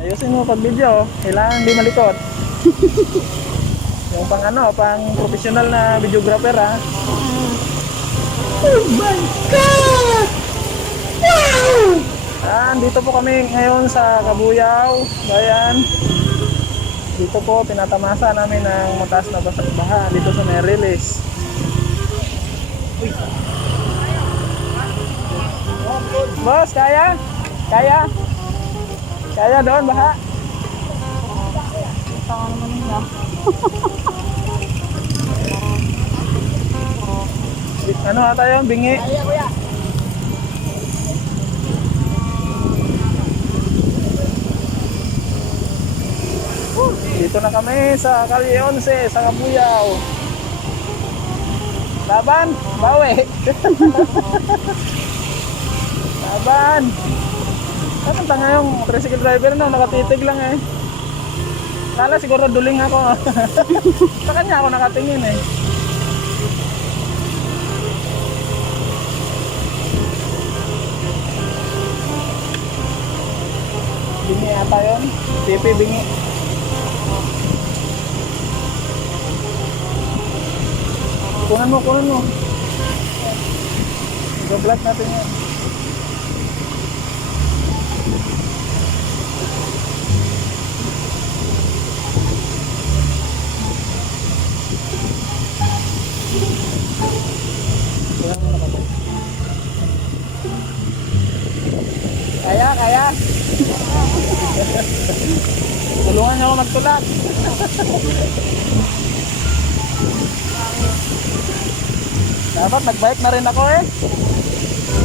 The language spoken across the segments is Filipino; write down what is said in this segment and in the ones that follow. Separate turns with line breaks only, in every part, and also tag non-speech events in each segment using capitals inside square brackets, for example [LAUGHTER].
Ayusin mo pag video, kailangan di malikot. [LAUGHS] yung pang ano, pang professional na videographer ha.
Oh my God! Wow!
Ah, dito po kami ngayon sa Kabuyaw, bayan. Dito po tinatamasa namin ng mataas na baha dito sa Merilis. Uy. Boss, kaya? Kaya? Kaya doon baha?
Tanga naman nila.
Ano ata yun? Bingi?
Kaya kuya.
Dito na kami sa Kali 11 sa Kabuyaw. Laban, bawi. [LAUGHS] Laban. Saan tanga yung tricycle driver no, nakatitig lang eh. Kala siguro duling ako. [LAUGHS] sa kanya ako nakatingin eh. Bingi ata yun. TP bingi. Kunan mo, kunan mo. I-vlog natin yan. Kunan mo na kami. Kaya, kaya. Tulungan niyo ako magtulak. Dapat nag-bike na rin ako eh.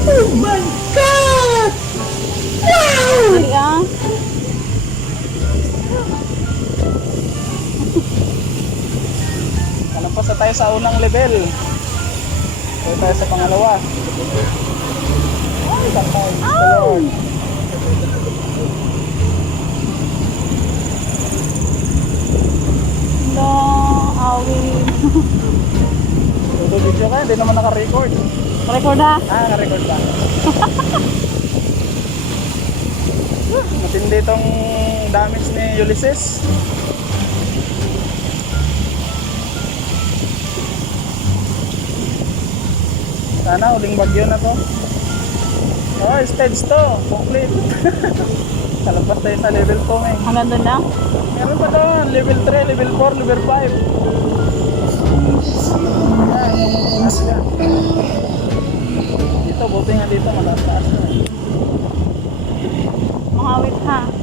Oh my God! Wow!
Dali ah.
Kalampas na tayo sa unang level. Tayo tayo sa pangalawa. Ay, bantay. Lord.
No, awin.
Todo video ka, hindi naman naka-record.
Record ha.
Ah, naka-record ba? [LAUGHS] Matindi itong damage ni Ulysses. Sana huling bagyo na to. Oh, stage 2, complete. [LAUGHS] Kalabas tayo sa level 2 eh.
Hanggang doon lang.
Meron pa doon, level 3, level 4, level 5. Dito, buti nga dito, mataas-taas na.
Mga awit ha.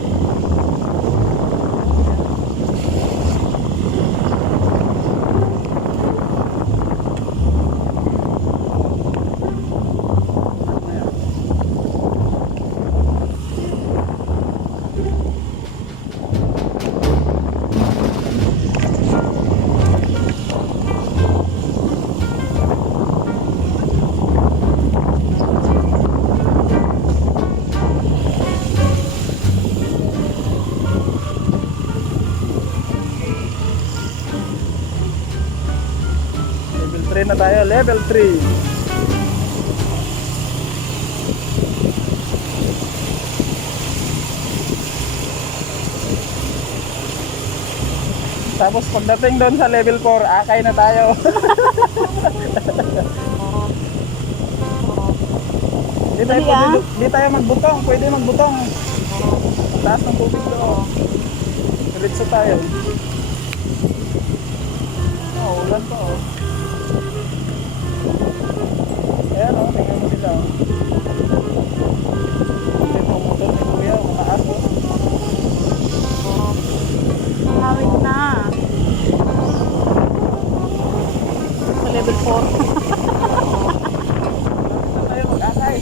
Na tayo, level 3. Tapos pagdating doon sa level 4, akay na tayo. [LAUGHS] Di tayo,
ah.
pwede, di tayo magbutong, pwede magbutong. Taas ng tubig doon. Diretso tayo. Oh, ulan pa oh. Tingnan sila. Ito yung motor ni Kuya, mataas oh.
Mga awit na. Sa level 4.
Saan tayo mag-akay?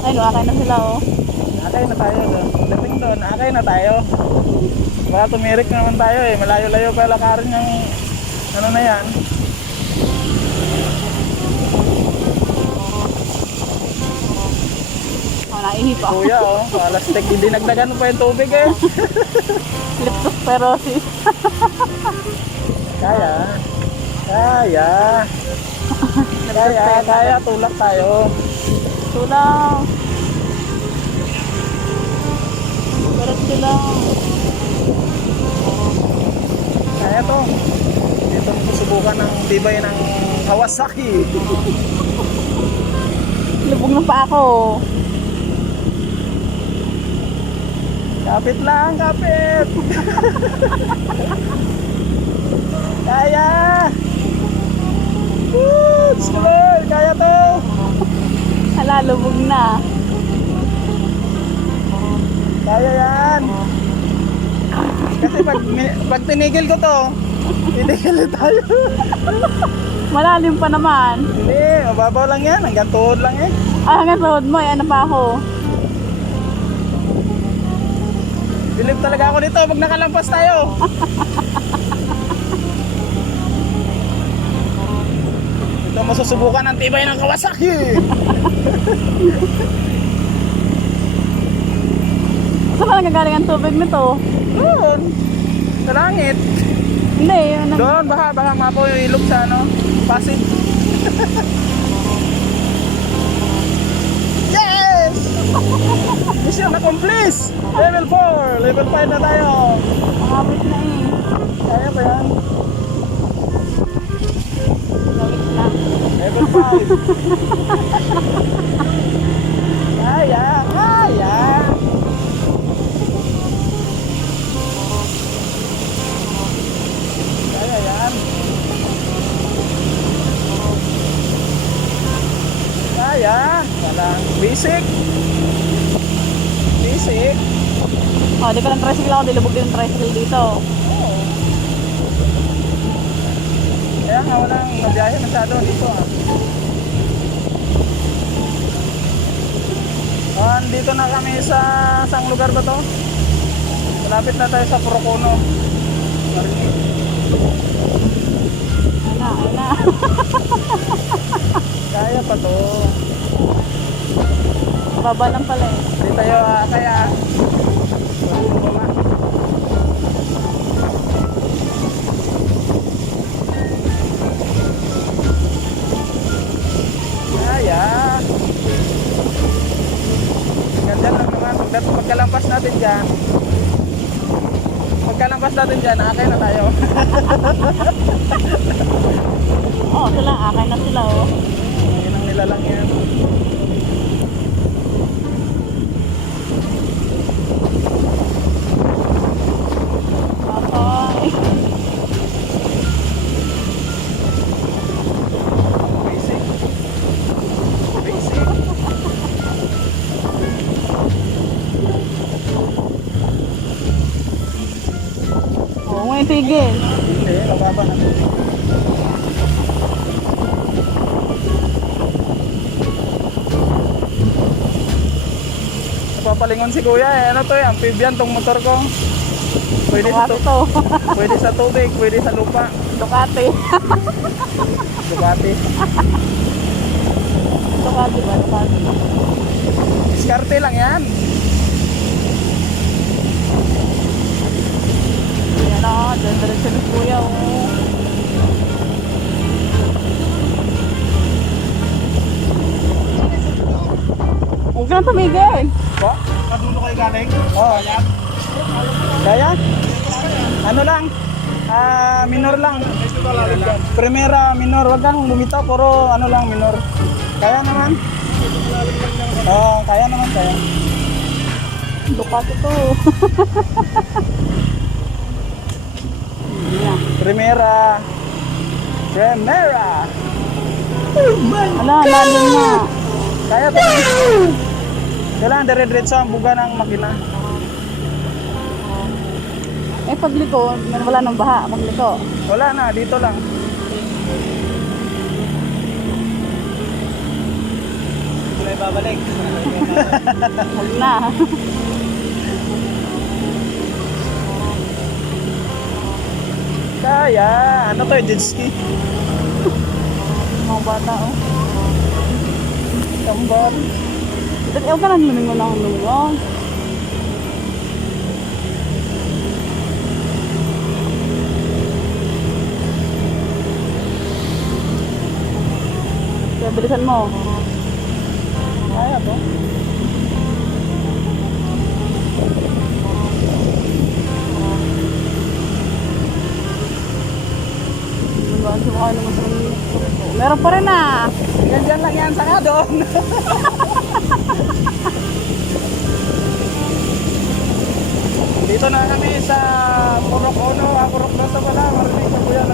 Ay, luakay na sila oh.
Akay na tayo. Dating doon, akay na tayo. Baka tumirik naman tayo eh. Malayo-layo pa lakarin yung ano na yan.
Naihi pa ako.
Kuya, oh, alas tek, hindi nagdagan pa yung tubig eh. [LAUGHS]
Lipsok pero si... [LAUGHS]
Kaya. Kaya. Kaya, kaya, tulak tayo.
Tulak. Parang tulak.
Kaya to. Ito susubukan ng tibay ng Kawasaki.
Lubog na pa ako.
Kapit lang, kapit. [LAUGHS] Kaya. Woo! Lord, Kaya to.
Hala, lubog na.
Kaya yan. Kasi pag, pag tinigil ko to, titigil tayo.
Malalim pa naman.
Hindi, mababaw lang yan. Hanggang tuhod lang eh.
Ah, hanggang tuhod mo, eh, ano pa ako?
Talaga ako dito pag nakalampas tayo. Ito masusubukan ng tibay ng Kawasaki.
Saan ba nagagaling ang tubig nito?
Doon. Sa langit.
Hindi, yun ang...
Doon, baka, baka mapo yung ilog sa ano, Pasig. [LAUGHS] Mission accomplished! Level 4, level 5 na tayo.
Makapit na eh.
Kaya ba yan?
Gawin na.
Level 5. kaya, kaya. Kaya yan. Kaya. Walang basic. Basic.
Oh, di pa ng tricycle ako, dilubog din ng tricycle dito.
Oo. Kaya nga walang nabiyahe masyado dito ah. Ah, dito na kami sa sang lugar ba to? Malapit na tayo sa Procono. Marinig.
Ayun na, ayun na.
Kaya pa to.
Baba lang pala eh.
Hindi tayo ah, kaya. Kaya. Ganda lang naman. Pag, pagkalampas natin dyan, pagkalampas natin dyan, akay na tayo. [LAUGHS]
Oh, sila, akay na sila oh.
Yun ang nilalang yan.
Tigil.
Hindi, mababa na. Napapalingon si kuya eh. Ano to eh, amphibian tong motor ko. Pwede sa,
Ducati
tu-
to. [LAUGHS]
pwede sa tubig, pwede sa lupa.
Ducati. [LAUGHS]
Ducati.
Ducati ba? Ducati.
Diskarte lang yan.
Dyan diretso ni kuya oh. Huwag ka na tumigil.
Po? Kadulo kayo galing? Oo. Kaya? Ano lang? Ah, minor lang. Primera minor, wag kang lumitaw, puro ano lang minor. Kaya naman? Oo, kaya naman, kaya.
Ducati to. [LAUGHS]
Primera. Primera.
Ala, lalim na.
Kaya to. Kailangan dire-diretso ang buga ng makina.
Eh, pagliko, wala nang baha. Pagliko.
Wala na, dito lang. May babalik.
Huwag na. [LAUGHS]
Kaya, ano to, jet ski?
Mga bata oh. Dati, huwag ka nang lumingon ng lumingon. Kaya bilisan mo.
Kaya to. Meron pa rin ah.
Yan lang yan, sanga doon. Dito na kami sa Purok Ono, ah, Purok Basta pala,
Marami Kabuya,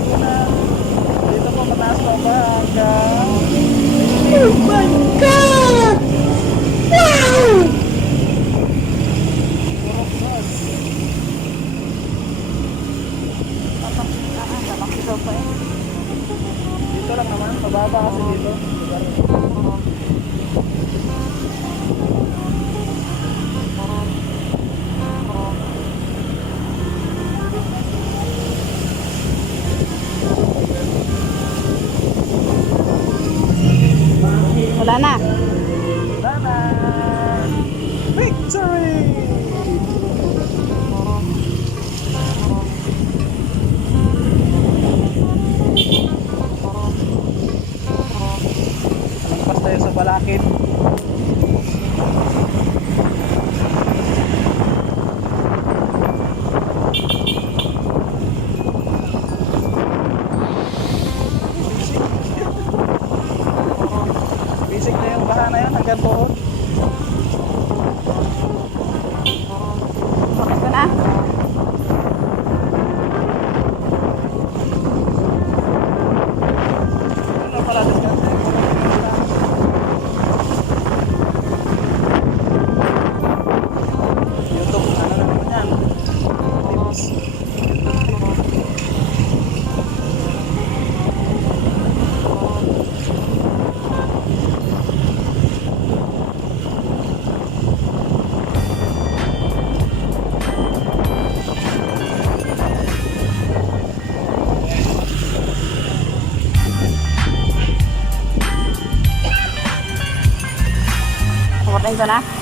Benvenuti.